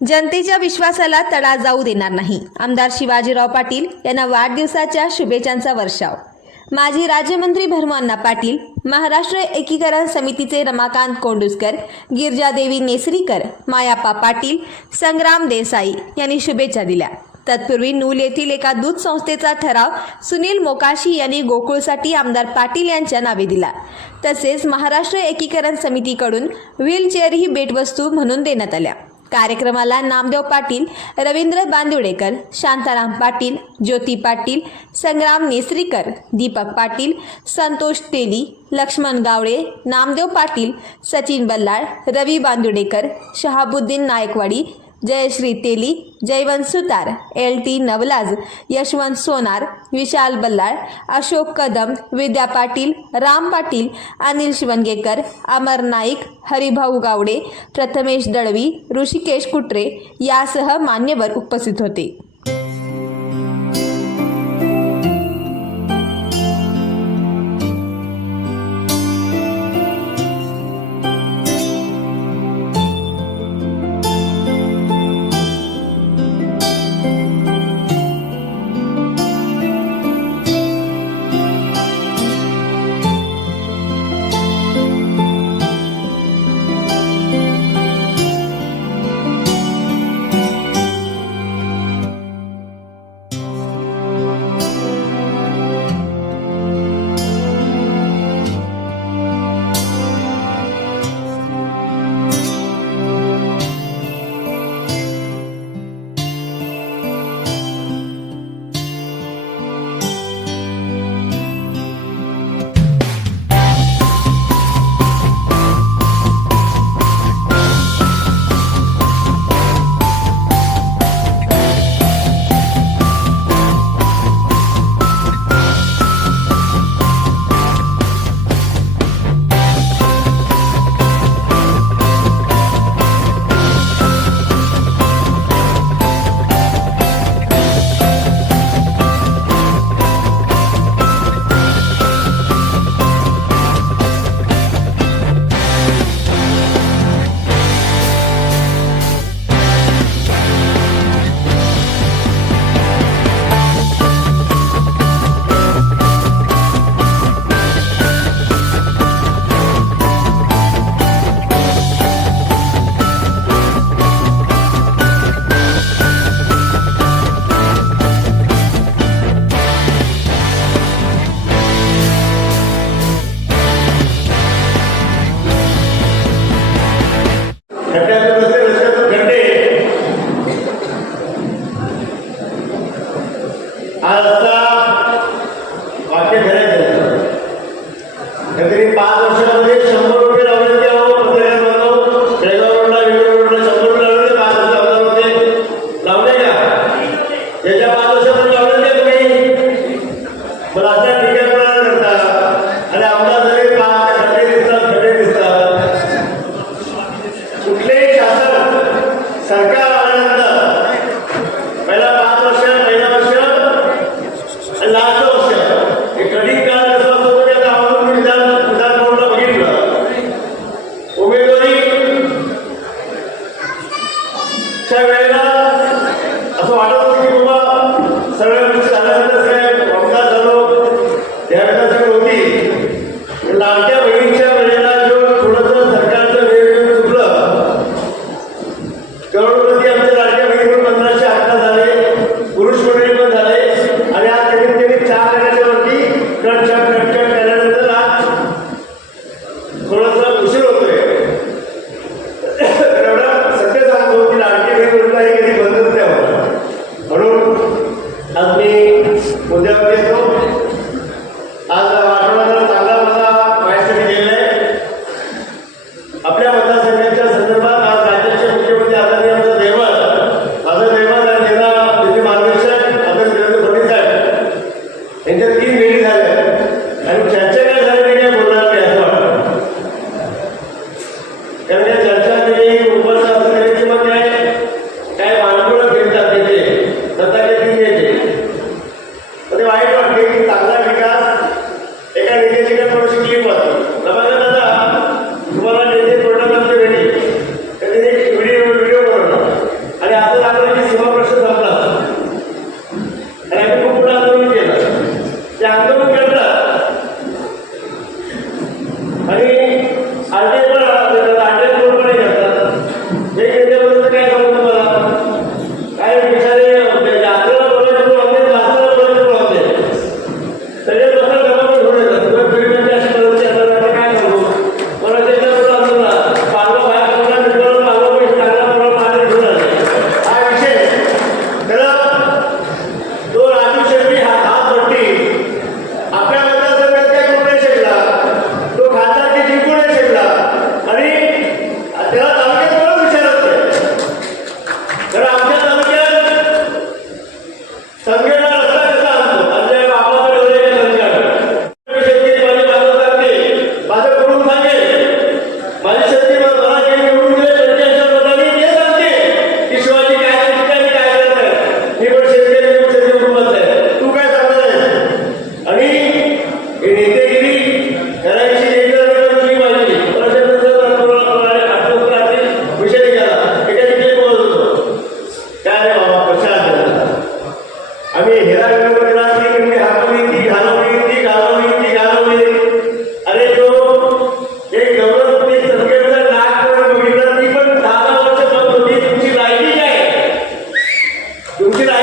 जनतेच्या विश्वासाला तडा जाऊ देणार नाही. आमदार शिवाजीराव पाटील यांना वाढदिवसाच्या शुभेच्छांचा वर्षाव. माजी राज्यमंत्री भरमान्ना पाटील महाराष्ट्र एकीकरण समितीचे रमाकांत कोंडुसकर गिरजादेवी नेसरीकर मायाप्पा पाटील संग्राम देसाई यांनी शुभेच्छा दिल्या. तत्पूर्वी नूल येथील एका दूध संस्थेचा ठराव सुनील मोकाशी यांनी गोकुळसाठी आमदार पाटील यांच्या नावे दिला. तसेच महाराष्ट्र एकीकरण समितीकडून व्हीलचेअरही भेटवस्तू म्हणून देण्यात आल्या. कार्यक्रमाला नामदेव पाटील रवींद्र बांदिवडेकर शांताराम पाटील ज्योती पाटील संग्राम नेसरीकर दीपक पाटील संतोष तेली लक्ष्मण गावडे नामदेव पाटील सचिन बल्लाळ रवी बांदिवडेकर शहाबुद्दीन नायकवाडी जयश्री तेली जयवंत सुतार एल टी नवलाज यशवंत सोनार विशाल बल्लाळ अशोक कदम विद्या पाटील राम पाटील अनिल शिवणगेकर अमर नाईक हरिभाऊ गावडे प्रथमेश दळवी ऋषिकेश कुट्रे यासह मान्यवर उपस्थित होते. रस्ते रस्त्यातून खड्डे हा रस्ता वाक्य करायचं काहीतरी पाच वर्षामध्ये Good. त्यांच्या तीन वेळी झाल्या आणि चर्चा काय झाली ते काय बोलणार नाही असं वाटतं. कारण चर्चा म्हणजे ते उपस्थित असणारे किंवा काय काय बांधकुळं फिरतात त्याचे स्वतःचे येते तर ते वाईट वाटते की चांगला विकास एका नेत्याची काय थोडीशी क्लिप असतो ಸಂಘ 용진아.